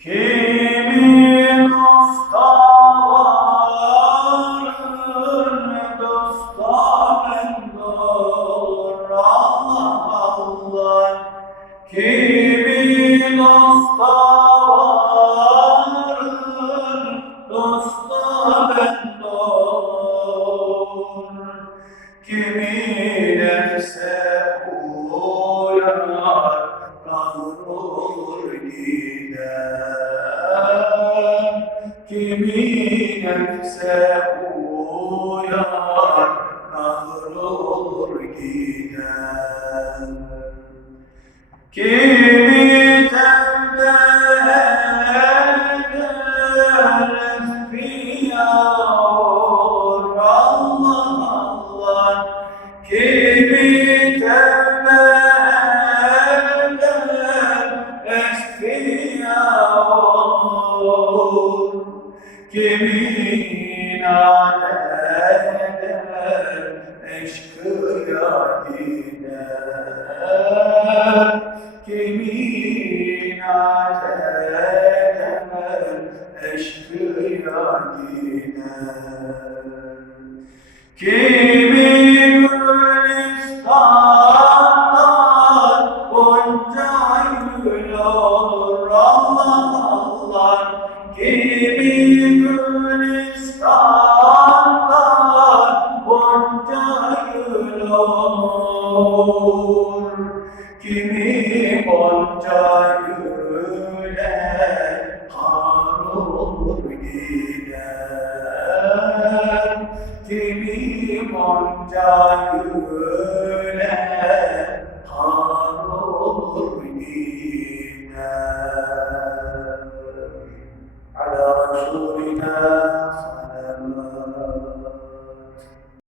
Kimin usta olur. Allah Allah. Kimin usta varır, dosta ben olur. Kimi nefse uyar, kahrolur gider. Kimi nefse uyar, kahrolur gider. Kimi tevbe eder, olur. Allah Allah. Kimi tevbe eder, eşkıya olur. Kimi nalet eder, eşkıya gider. Kimi nalet eder, eşkıya gider. Kimi gülistanlar gonca gül olur Allah Allah Kimi olur Kimi gonca güle har olur gider Kimi gonca güle har olur gider Ala Resulina